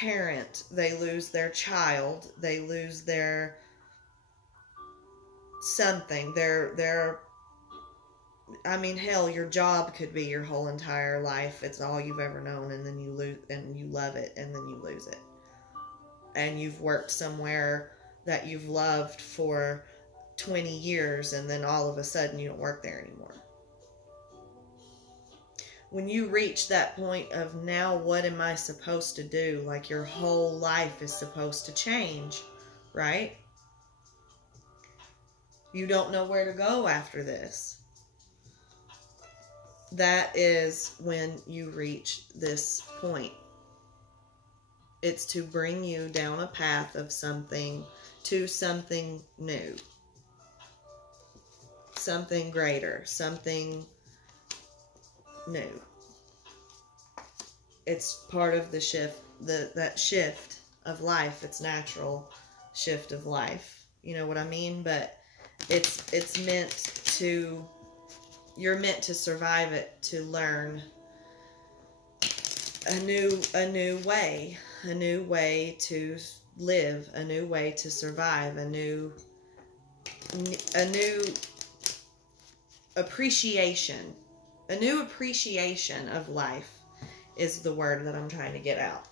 parent, they lose their child, they lose their something, their I mean, hell, your job could be your whole entire life. It's all you've ever known, and then you lose, and you love it, and then you lose it. And you've worked somewhere that you've loved for 20 years, and then all of a sudden you don't work there anymore. When you reach that point of, now what am I supposed to do? Like, your whole life is supposed to change, right? You don't know where to go after this. That is when you reach this point. It's to bring you down a path of something to something new. Something greater. Something new. It's part of the shift, that shift of life. It's natural shift of life. You know what I mean? But it's meant to, you're meant to survive it, to learn a new way to live, a new way to survive, a new appreciation. A new appreciation of life is the word that I'm trying to get out.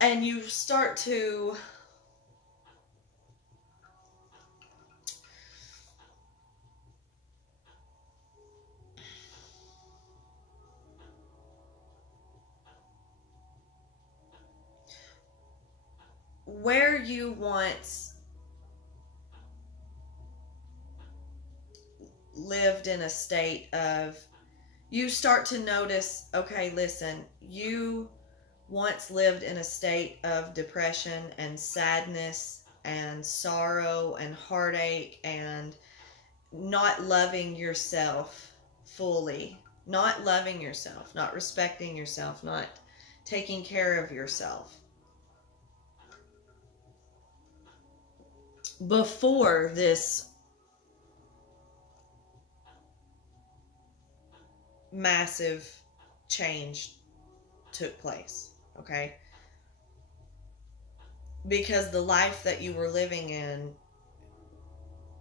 And you start to where you once lived in a state of, you start to notice, okay, listen, you once lived in a state of depression and sadness and sorrow and heartache and not loving yourself fully, not loving yourself, not respecting yourself, not taking care of yourself. Before this massive change took place, okay? Because the life that you were living in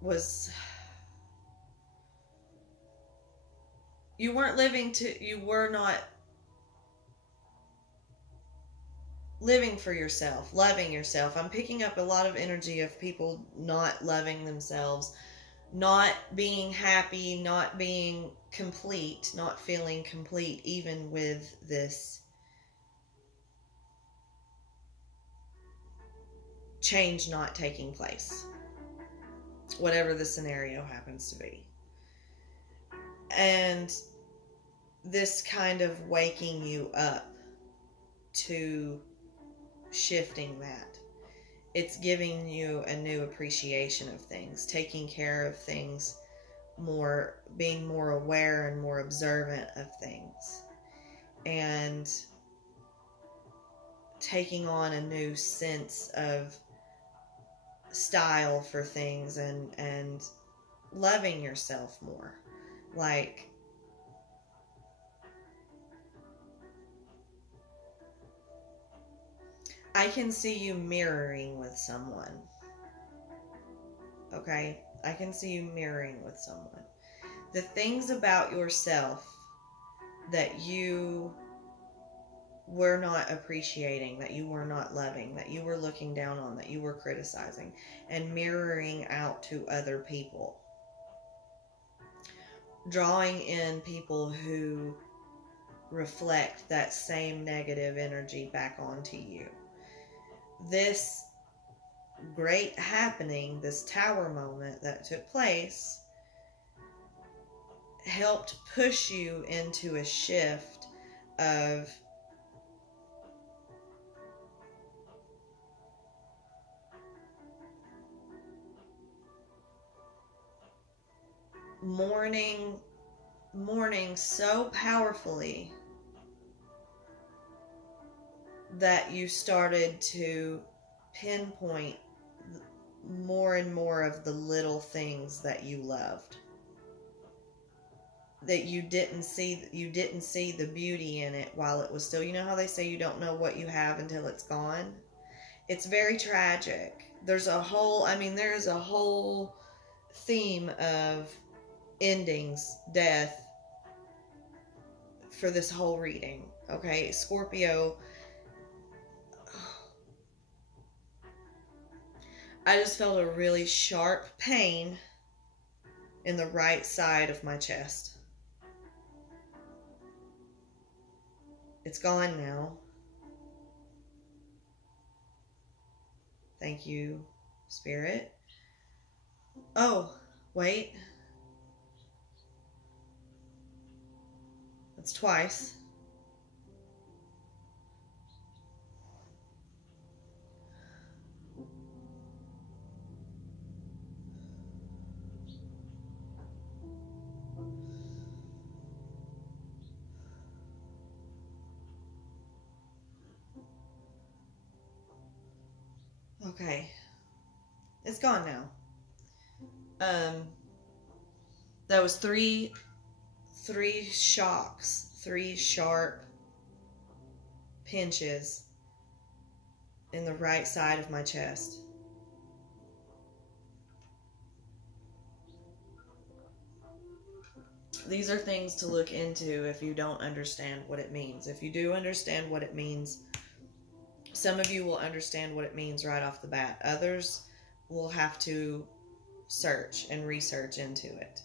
was, you were not living for yourself, loving yourself. I'm picking up a lot of energy of people not loving themselves, not being happy, not being complete, not feeling complete, even with this change not taking place, whatever the scenario happens to be. And this kind of waking you up to shifting that. It's giving you a new appreciation of things, taking care of things more, being more aware and more observant of things, and taking on a new sense of style for things, and loving yourself more. Like, I can see you mirroring with someone. Okay? I can see you mirroring with someone. The things about yourself that you were not appreciating, that you were not loving, that you were looking down on, that you were criticizing, and mirroring out to other people. Drawing in people who reflect that same negative energy back onto you. This great happening, this tower moment that took place, helped push you into a shift of mourning so powerfully that you started to pinpoint more and more of the little things that you loved. that you didn't see the beauty in it while it was still, you know how they say you don't know what you have until it's gone? It's very tragic. There's a whole theme of endings, death, for this whole reading. Okay, Scorpio, I just felt a really sharp pain in the right side of my chest. It's gone now. Thank you, Spirit. Oh, wait. That's twice. Okay. It's gone now. That was three shocks, 3 sharp pinches in the right side of my chest. These are things to look into if you don't understand what it means. If you do understand what it means, some of you will understand what it means right off the bat. Others will have to search and research into it.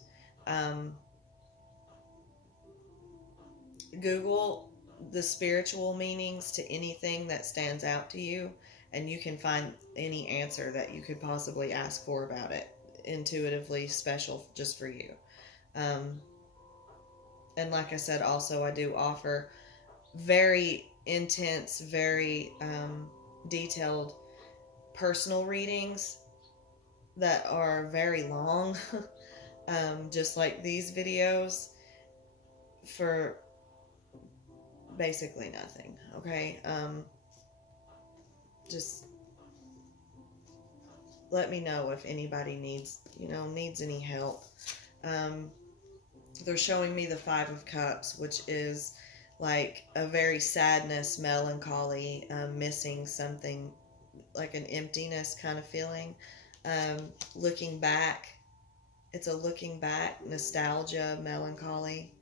Google the spiritual meanings to anything that stands out to you, and you can find any answer that you could possibly ask for about it, intuitively special just for you. And like I said, also I do offer very intense, very detailed personal readings that are very long, just like these videos, for basically nothing. Okay, just let me know if anybody needs any help. They're showing me the 5 of Cups, which is like a very sadness, melancholy, missing something, like an emptiness kind of feeling. Looking back, it's a looking back, nostalgia, melancholy,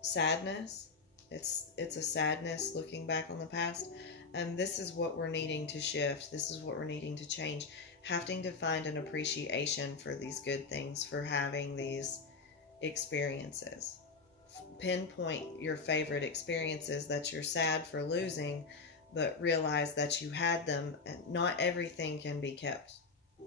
sadness. It's a sadness looking back on the past. And this is what we're needing to shift. This is what we're needing to change. Having to find an appreciation for these good things, for having these experiences. Pinpoint your favorite experiences that you're sad for losing, but realize that you had them. And not everything can be kept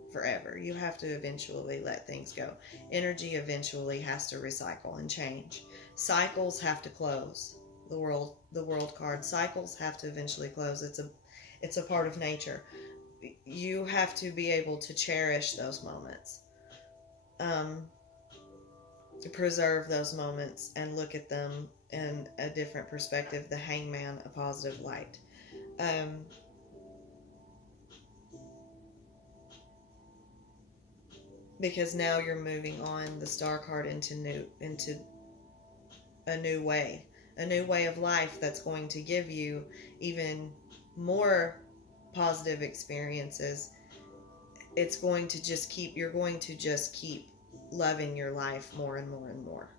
forever. You have to eventually let things go. Energy eventually has to recycle and change. Cycles have to close. The world card, cycles have to eventually close. It's a part of nature. You have to be able to cherish those moments, to preserve those moments and look at them in a different perspective. The Hangman, a positive light. Because now you're moving on the Star card into a new way of life that's going to give you even more positive experiences. It's going to just keep, you're going to just keep loving your life more and more and more.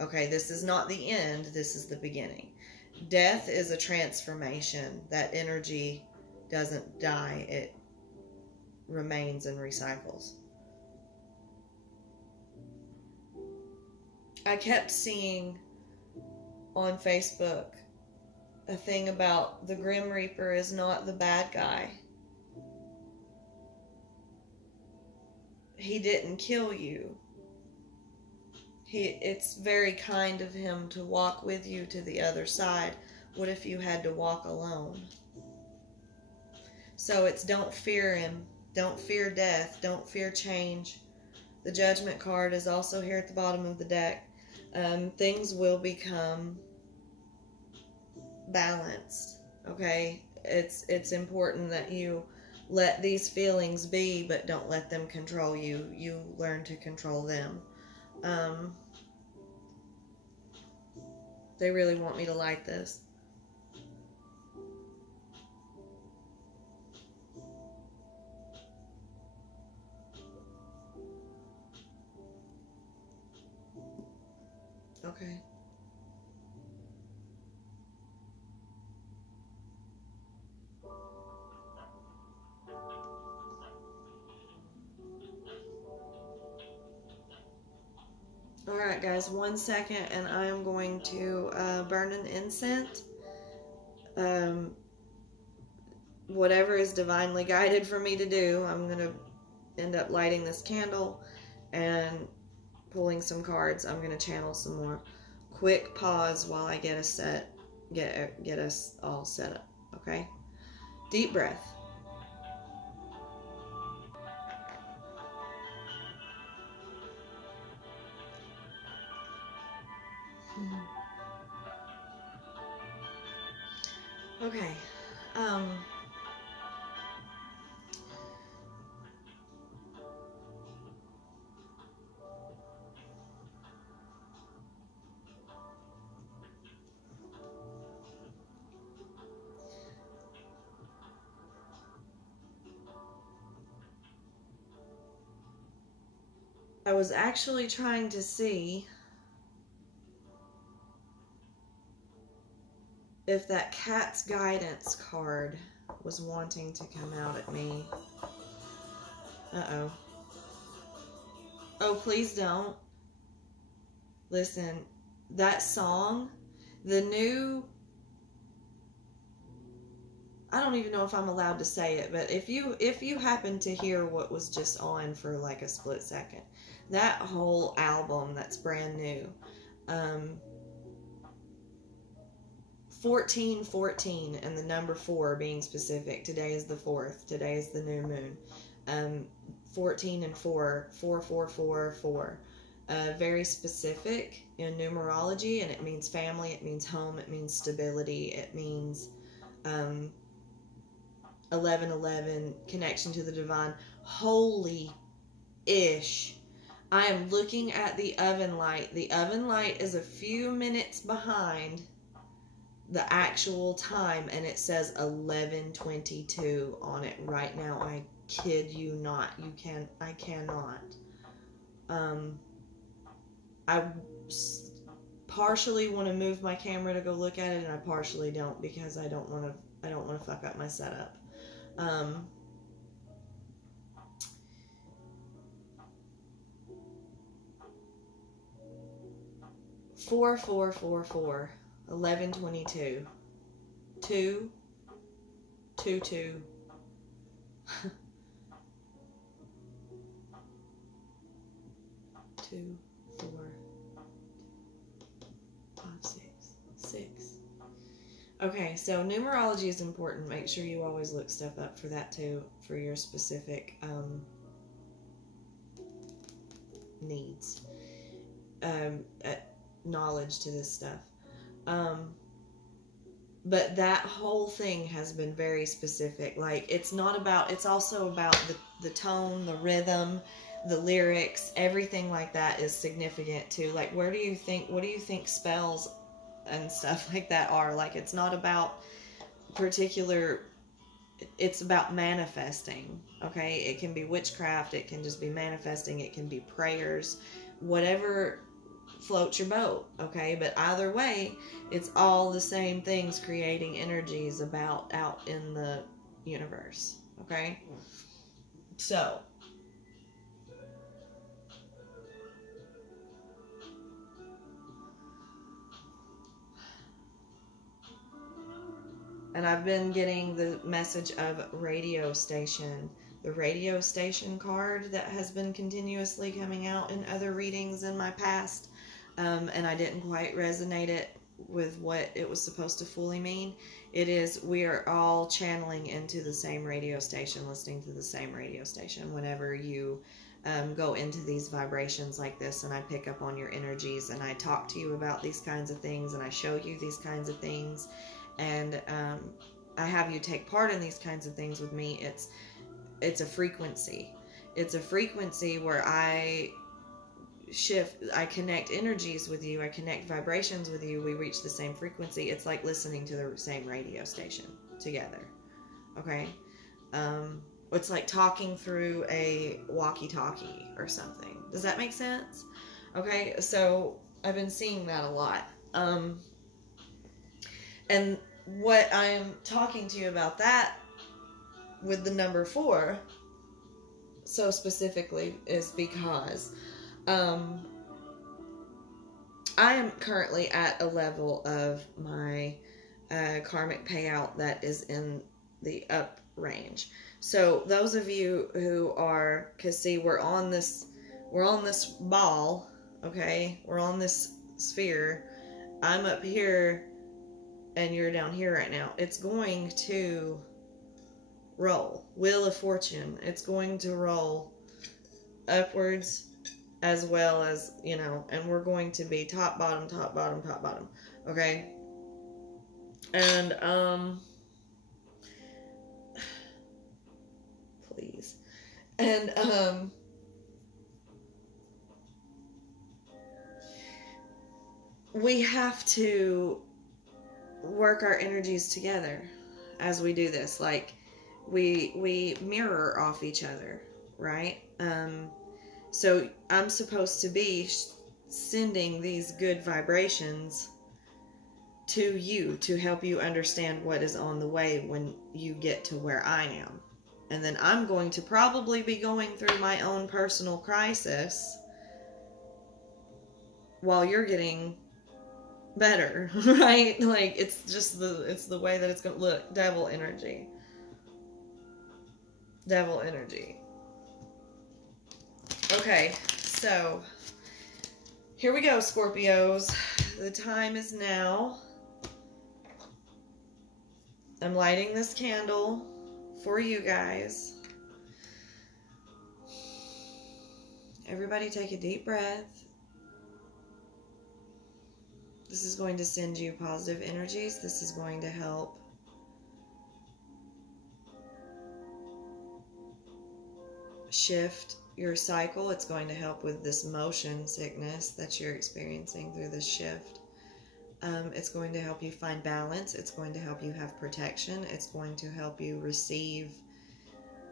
Okay, this is not the end, this is the beginning. Death is a transformation. That energy doesn't die, it remains and recycles. I kept seeing on Facebook a thing about the Grim Reaper is not the bad guy. He didn't kill you. It's very kind of him to walk with you to the other side. What if you had to walk alone? So it's don't fear him. Don't fear death. Don't fear change. The Judgment card is also here at the bottom of the deck. Things will become balanced. Okay? It's important that you let these feelings be, but don't let them control you. You learn to control them. They really want me to light this. Okay. Alright guys, 1 second and I am going to burn an incense. Whatever is divinely guided for me to do, I'm going to end up lighting this candle and pulling some cards. I'm going to channel some more. Quick pause while I get us all set up, okay? Deep breath. Okay. I was actually trying to see if that cat's guidance card was wanting to come out at me. Uh-oh. Oh, please don't. Listen, that song, the new... I don't even know if I'm allowed to say it, but if you happen to hear what was just on for like a split second, that whole album that's brand new, 1414 and the number 4 being specific. Today is the 4th. Today is the new moon. 14 and 4, 4, 4, 4, 4. Very specific in numerology, and it means family, it means home, it means stability, it means 1111, connection to the divine. Holy-ish. I am looking at the oven light. The oven light is a few minutes behind the actual time, and it says 11:22 on it right now. I kid you not. I cannot. I partially want to move my camera to go look at it, and I partially don't because I don't want to fuck up my setup. 4444, 1122, 2, 2, 2. 2, 4, 5, 6, 6. Okay, so numerology is important. Make sure you always look stuff up for that too, for your specific needs, knowledge to this stuff. But that whole thing has been very specific. Like, it's also about the tone, the rhythm, the lyrics, everything like that is significant too. Like, what do you think spells and stuff like that are? Like, it's not about particular, it's about manifesting, okay? It can be witchcraft, it can just be manifesting, it can be prayers, whatever floats your boat, okay? But either way, it's all the same things, creating energies out in the universe, okay? So, and I've been getting the message of radio station. The radio station card that has been continuously coming out in other readings in my past, and I didn't quite resonate it with what it was supposed to fully mean. It is, we are all channeling into the same radio station, listening to the same radio station. Whenever you go into these vibrations like this, and I pick up on your energies, and I talk to you about these kinds of things, and I show you these kinds of things, and I have you take part in these kinds of things with me, it's a frequency. It's a frequency where shift, I connect energies with you, I connect vibrations with you, we reach the same frequency. It's like listening to the same radio station together. Okay? It's like talking through a walkie-talkie or something. Does that make sense? Okay, so I've been seeing that a lot. And what I'm talking to you about that with the number 4 so specifically is because I am currently at a level of my karmic payout that is in the up range. So those of you who are, because see, we're on this ball, okay? We're on this sphere. I'm up here and you're down here right now. It's going to roll. Wheel of Fortune. It's going to roll upwards as well as, you know, and we're going to be top, bottom, top, bottom, top, bottom. Okay? And, please. And, we have to work our energies together as we do this. Like, we mirror off each other, right? So I'm supposed to be sending these good vibrations to you to help you understand what is on the way when you get to where I am. And then I'm going to probably be going through my own personal crisis while you're getting better, right? Like, it's just the way that it's going to look. Devil energy. Devil energy. Okay, so here we go, Scorpios. The time is now. I'm lighting this candle for you guys. Everybody take a deep breath. This is going to send you positive energies. This is going to help shift your cycle. It's going to help with this motion sickness that you're experiencing through this shift. It's going to help you find balance. It's going to help you have protection. It's going to help you receive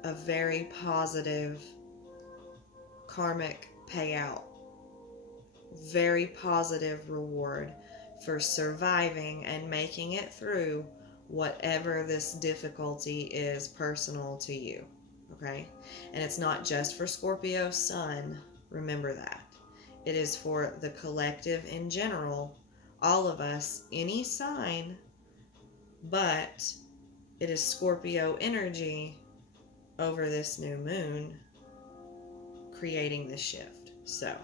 a very positive karmic payout. Very positive reward for surviving and making it through whatever this difficulty is personal to you. Okay? And it's not just for Scorpio Sun. Remember that. It is for the collective in general. All of us, any sign, but it is Scorpio energy over this new moon creating this shift. So,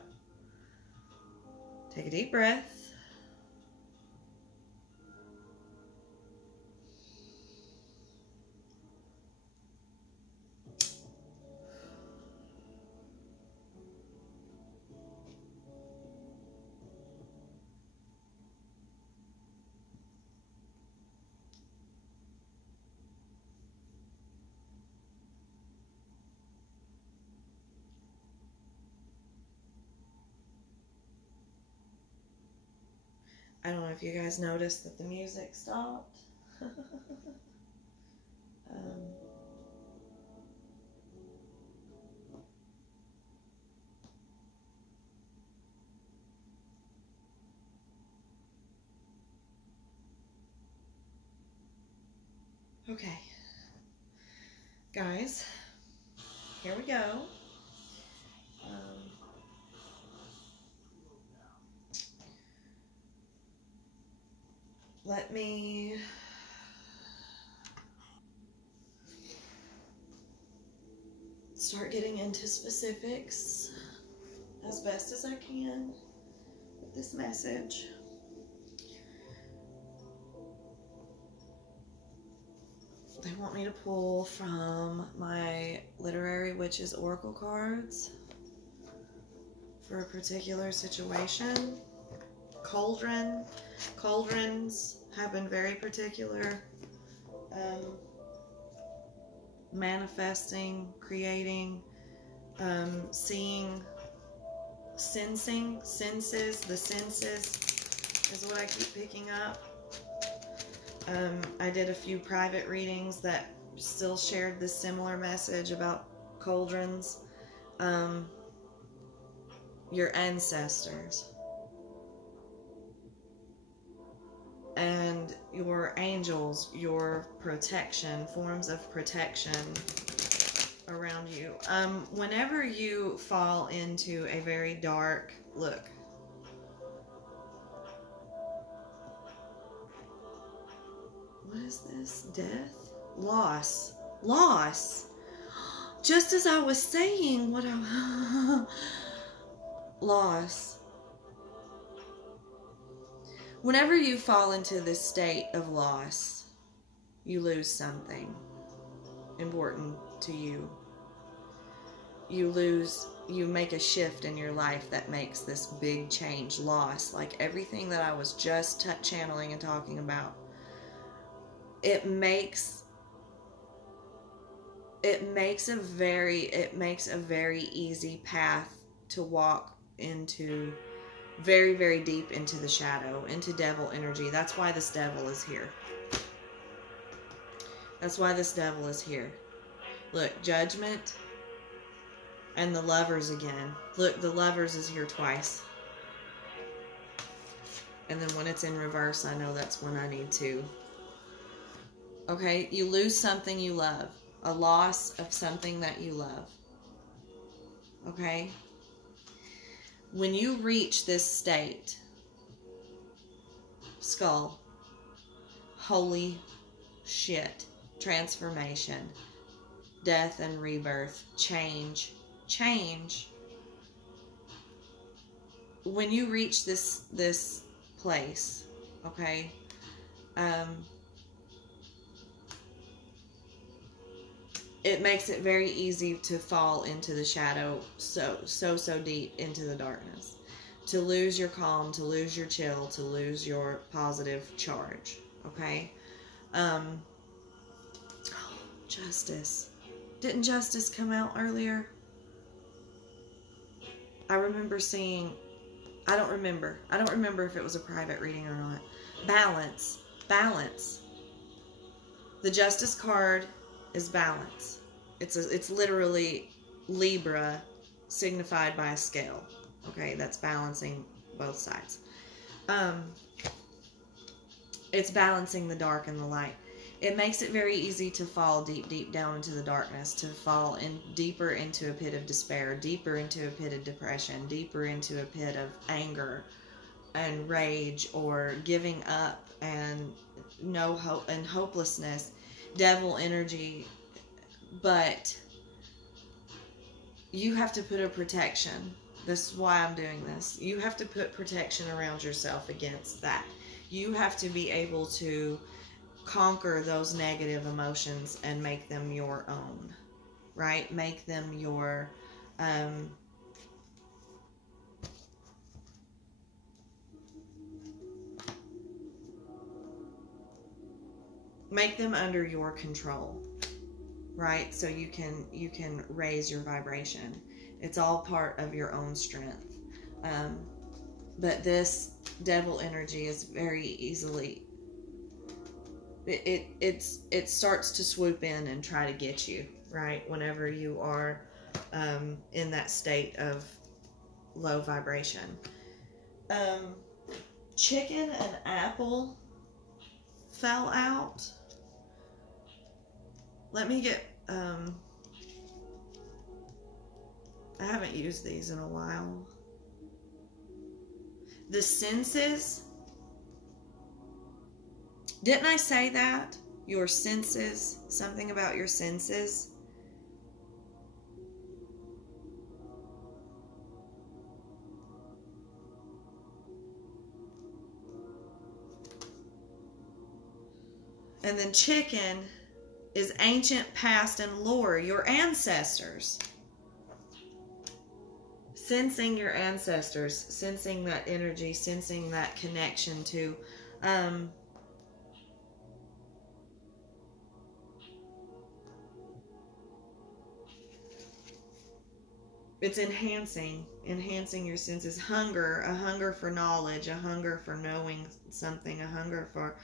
take a deep breath. I don't know if you guys noticed that the music stopped. Okay. Guys, here we go. Let me start getting into specifics as best as I can with this message. They want me to pull from my Literary Witches Oracle cards for a particular situation. Cauldrons have been very particular. Manifesting, creating, seeing sensing, senses, the senses is what I keep picking up. I did a few private readings that still shared this similar message about cauldrons. Your ancestors and your angels, your protection, forms of protection around you. Whenever you fall into a very dark look, what is this? Death? Loss. Loss. Just as I was saying what I... Loss. Whenever you fall into this state of loss, you lose something important to you. You make a shift in your life that makes this big change. Loss. Like everything that I was just channeling and talking about. It makes a very easy path to walk into very, very deep into the shadow, into devil energy. That's why this devil is here. That's why this devil is here. Look, Judgment and the Lovers again. Look, the Lovers is here twice. And then when it's in reverse, I know that's when I need to. Okay, you lose something you love. A loss of something that you love. Okay? When you reach this state, skull, holy shit, transformation, death and rebirth, change. When you reach this place, okay, it makes it very easy to fall into the shadow so deep into the darkness. To lose your calm, to lose your chill, to lose your positive charge. Okay? Justice. Didn't Justice come out earlier? I remember seeing... I don't remember if it was a private reading or not. Balance. Balance. The Justice card is balance. It's literally Libra signified by a scale. Okay, that's balancing both sides. It's balancing the dark and the light. It makes it very easy to fall deep down into the darkness, to fall in deeper into a pit of despair, deeper into a pit of depression, deeper into a pit of anger and rage or giving up and no hope and hopelessness, devil energy. But you have to put a protection. This is why I'm doing this. You have to put protection around yourself against that. You have to be able to conquer those negative emotions and make them your own, right? Make them your, make them under your control, right? So you can raise your vibration. It's all part of your own strength. But this devil energy is very easily, it starts to swoop in and try to get you, right? Whenever you are in that state of low vibration. Chicken and apple fell out. Let me get, I haven't used these in a while. The senses. Didn't I say that? Your senses. Something about your senses. And then chicken is ancient, past, and lore. Your ancestors. Sensing your ancestors. Sensing that energy. Sensing that connection to... It's enhancing your senses. Hunger, a hunger for knowledge, a hunger for knowing something, a hunger for,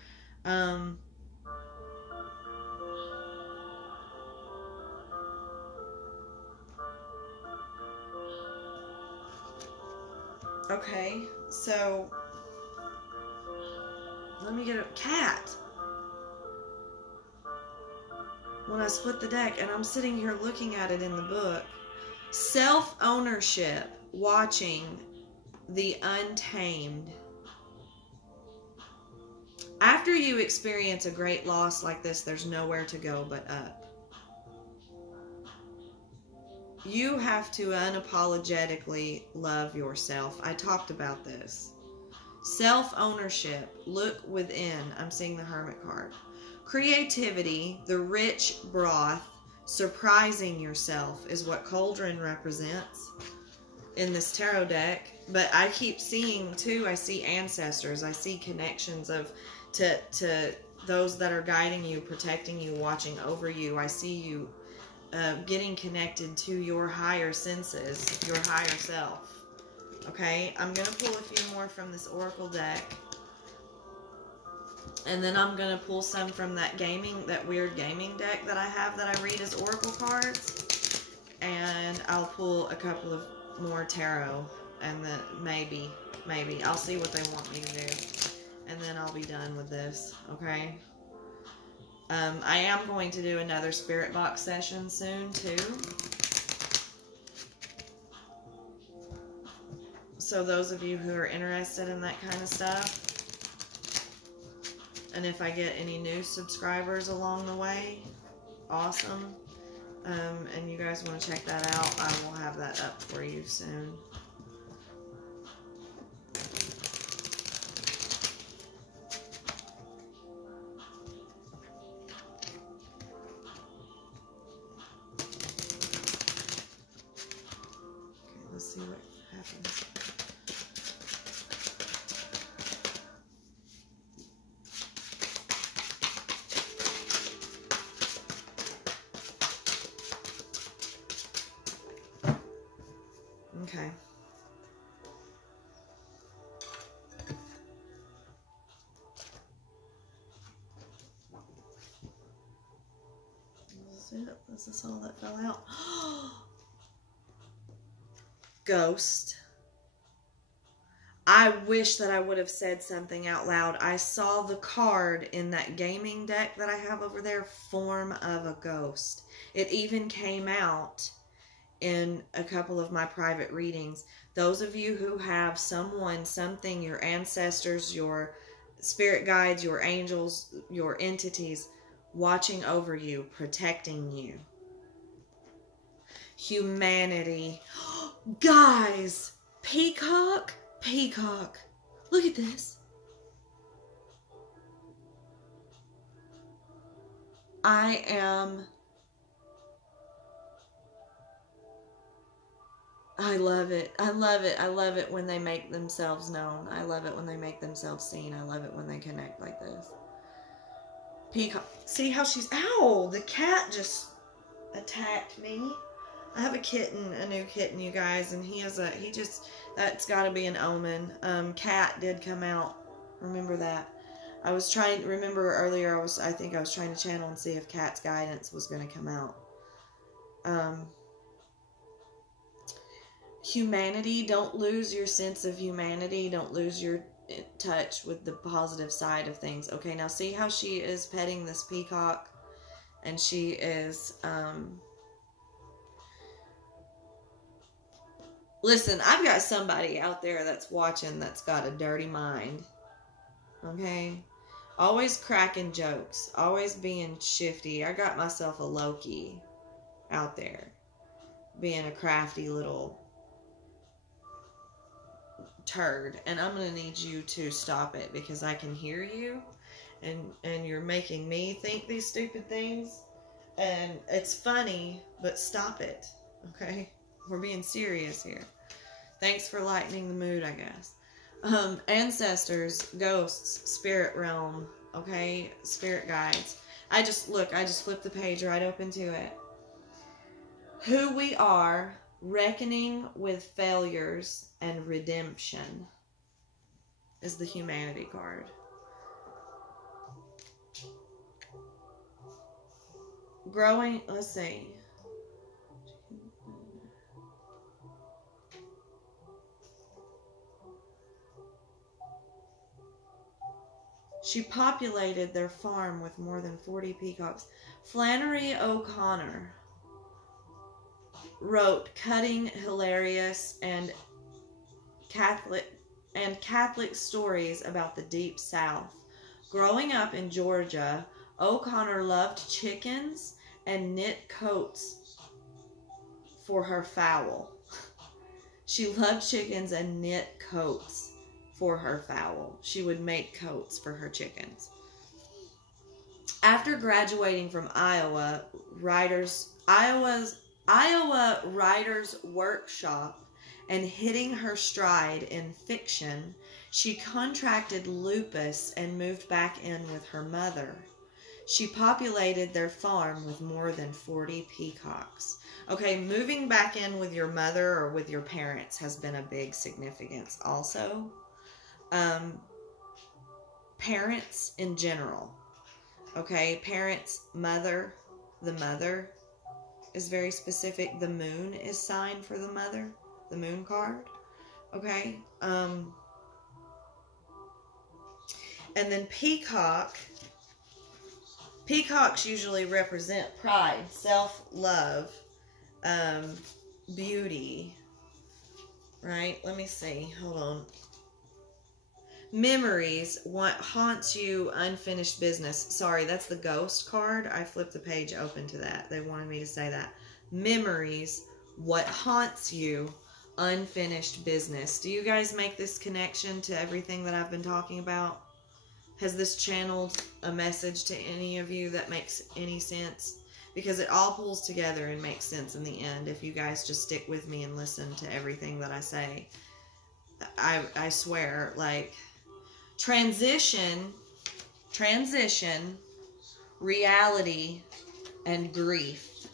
okay, so let me get a cat. When I split the deck, and I'm sitting here looking at it in the book, self-ownership, watching the untamed. After you experience a great loss like this, there's nowhere to go but up. You have to unapologetically love yourself. I talked about this. Self-ownership, look within. I'm seeing the Hermit card. Creativity, the rich broth, surprising yourself is what Cauldron represents in this tarot deck. But I keep seeing too, I see ancestors, I see connections of to those that are guiding you, protecting you, watching over you. I see you getting connected to your higher senses, your higher self. Okay, I'm going to pull a few more from this Oracle deck. And then I'm going to pull some from that weird gaming deck that I have that I read as Oracle cards. And I'll pull a couple of more tarot. And then maybe, I'll see what they want me to do. And then I'll be done with this, okay? I am going to do another Spirit Box session soon, too. So those of you who are interested in that kind of stuff, and if I get any new subscribers along the way, awesome. And you guys want to check that out, I will have that up for you soon. Okay, let's see what happens. Okay. This is it. This is all that fell out. Ghost. I wish that I would have said something out loud. I saw the card in that gaming deck that I have over there, form of a ghost. It even came out in a couple of my private readings. Those of you who have someone, something, your ancestors, your spirit guides, your angels, your entities watching over you, protecting you. Humanity. Guys, peacock, peacock. Look at this. I love it. I love it. I love it when they make themselves known. I love it when they make themselves seen. I love it when they connect like this. Peacock. See how she's... Ow! The cat just attacked me. I have a kitten, a new kitten, you guys, and that's got to be an omen. Cat did come out. Remember that. Remember earlier, I think I was trying to channel and see if Cat's guidance was going to come out. Humanity, don't lose your sense of humanity. Don't lose your touch with the positive side of things. Okay, now see how she is petting this peacock, and she is, listen, I've got somebody out there that's watching that's got a dirty mind. Okay? Always cracking jokes. Always being shifty. I got myself a Loki out there. Being a crafty little turd. And I'm going to need you to stop it because I can hear you. And you're making me think these stupid things. And it's funny, but stop it. Okay? We're being serious here. Thanks for lightening the mood, I guess. Ancestors, ghosts, spirit realm, okay? Spirit guides. I just flipped the page right open to it. Who we are Reckoning with failures and redemption is the humanity card. Growing, let's see. She populated their farm with more than 40 peacocks. Flannery O'Connor wrote cutting, hilarious, and Catholic stories about the Deep South. Growing up in Georgia, O'Connor loved chickens and knit coats for her fowl. She loved chickens and knit coats for her fowl. She would make coats for her chickens. After graduating from Iowa Writers Workshop and hitting her stride in fiction, she contracted lupus and moved back in with her mother. She populated their farm with more than 40 peacocks. Okay, moving back in with your mother or with your parents has been a big significance also. Parents in general. Okay, parents, mother, the mother is very specific. The moon is signed for the mother, the moon card. Okay, and then peacocks usually represent pride, self-love, beauty, right? Let me see, hold on. Memories, what haunts you, unfinished business. Sorry, that's the ghost card. I flipped the page open to that. They wanted me to say that. Memories, what haunts you, unfinished business. Do you guys make this connection to everything that I've been talking about? Has this channeled a message to any of you that makes any sense? Because it all pulls together and makes sense in the end if you guys just stick with me and listen to everything that I say. I swear, like, transition, reality, and grief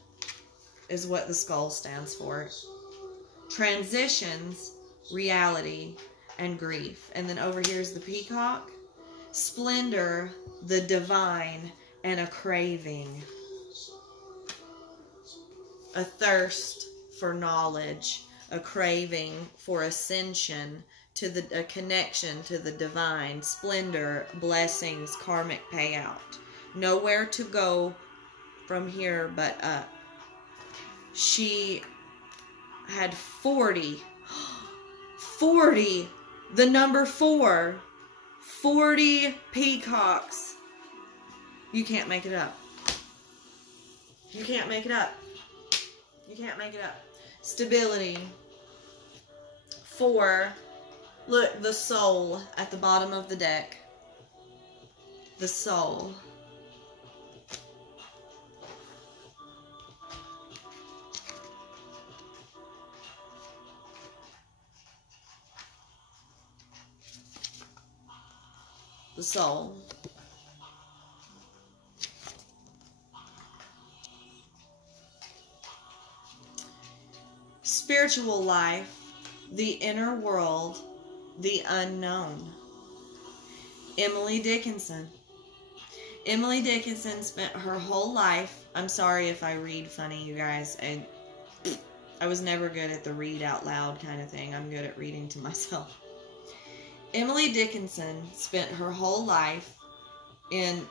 is what the skull stands for. Transitions, reality, and grief. And then over here is the peacock. Splendor, the divine, and a craving. A thirst for knowledge, a craving for ascension, a connection to the divine, splendor, blessings, karmic payout. Nowhere to go from here but up. She had 40, the number 4, 40 peacocks. You can't make it up. You can't make it up. You can't make it up. Stability. 4. Look, the soul at the bottom of the deck. The soul. The soul. Spiritual life, the inner world, the unknown. Emily Dickinson. Emily Dickinson spent her whole life, I'm sorry if I read funny, you guys. I was never good at the read out loud kind of thing. I'm good at reading to myself. Emily Dickinson spent her whole life in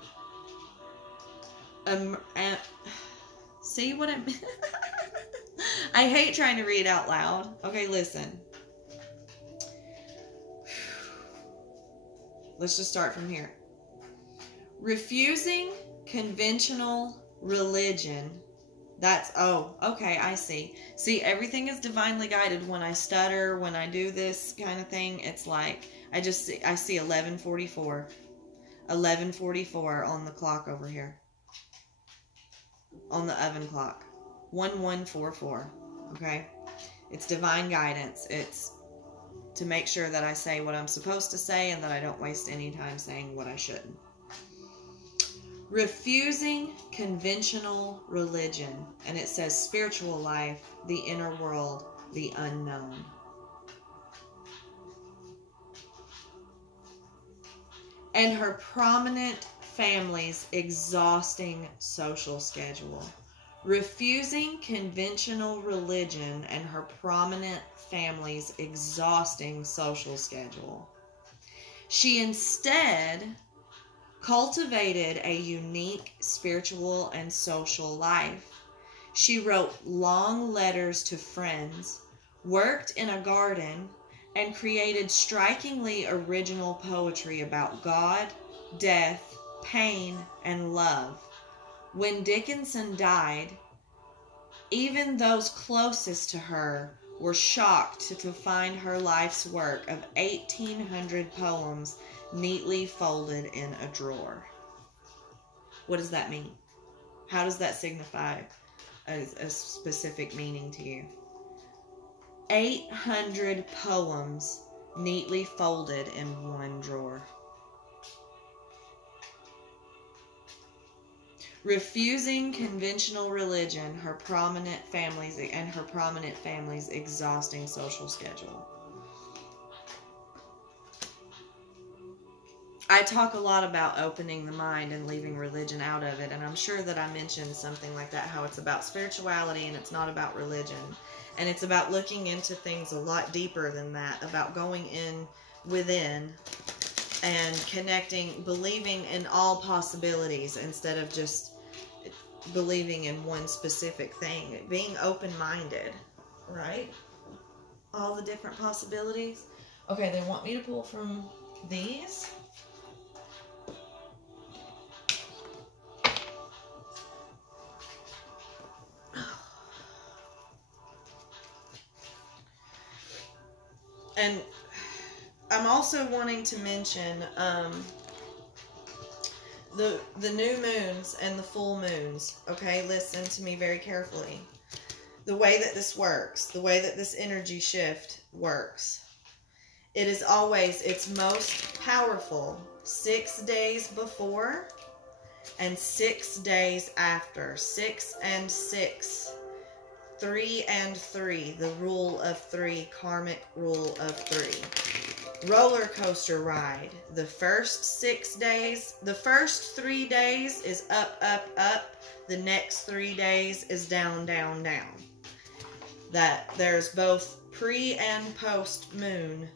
see what I mean? I hate trying to read out loud. Okay, listen. Let's just start from here. Refusing conventional religion. That's, oh, okay, I see. See, everything is divinely guided. When I stutter, when I do this kind of thing, it's like, I see 11:44. 11:44 on the clock over here. On the oven clock. 1144. Okay? It's divine guidance. It's to make sure that I say what I'm supposed to say and that I don't waste any time saying what I shouldn't. Refusing conventional religion. And it says spiritual life, the inner world, the unknown. And her prominent family's exhausting social schedule. Refusing conventional religion and her prominent family's exhausting social schedule. She instead cultivated a unique spiritual and social life. She wrote long letters to friends, worked in a garden, and created strikingly original poetry about God, death, pain, and love. When Dickinson died, even those closest to her were shocked to find her life's work of 1,800 poems neatly folded in a drawer. What does that mean? How does that signify a specific meaning to you? 800 poems neatly folded in one drawer. Refusing conventional religion, her prominent family's exhausting social schedule. I talk a lot about opening the mind and leaving religion out of it, and I'm sure that I mentioned something like that, how it's about spirituality and it's not about religion. And it's about looking into things a lot deeper than that, about going in within and connecting, believing in all possibilities instead of just believing in one specific thing. Being open-minded, right? All the different possibilities. Okay, they want me to pull from these. And I'm also wanting to mention the new moons and the full moons. Okay, listen to me very carefully. The way that this works, the way that this energy shift works, it is always its most powerful 6 days before and 6 days after. 6 and 6. 3 and 3, the rule of 3, karmic rule of 3. Roller coaster ride. The first 6 days, the first 3 days is up, up, up. The next 3 days is down, down, down. That there's both pre and post moon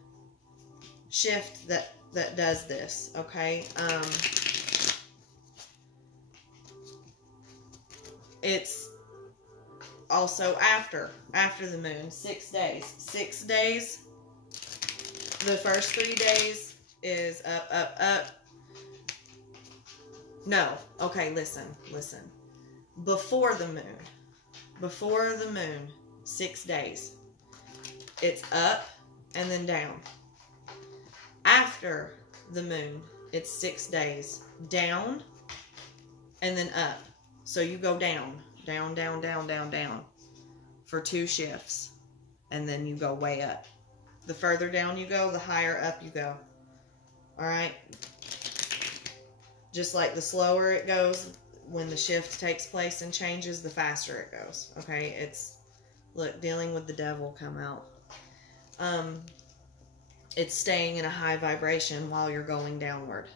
shift that does this, okay? It's also after the moon, 6 days. 6 days, the first 3 days is up, up, up. No, okay, listen. Before the moon, 6 days, it's up and then down. After the moon, it's 6 days, down and then up. So you go down, down, down, down, down, down for 2 shifts. And then you go way up. The further down you go, the higher up you go. Alright? Just like the slower it goes, when the shift takes place and changes, the faster it goes. Okay? It's, look, dealing with the devil come out. It's staying in a high vibration while you're going downward.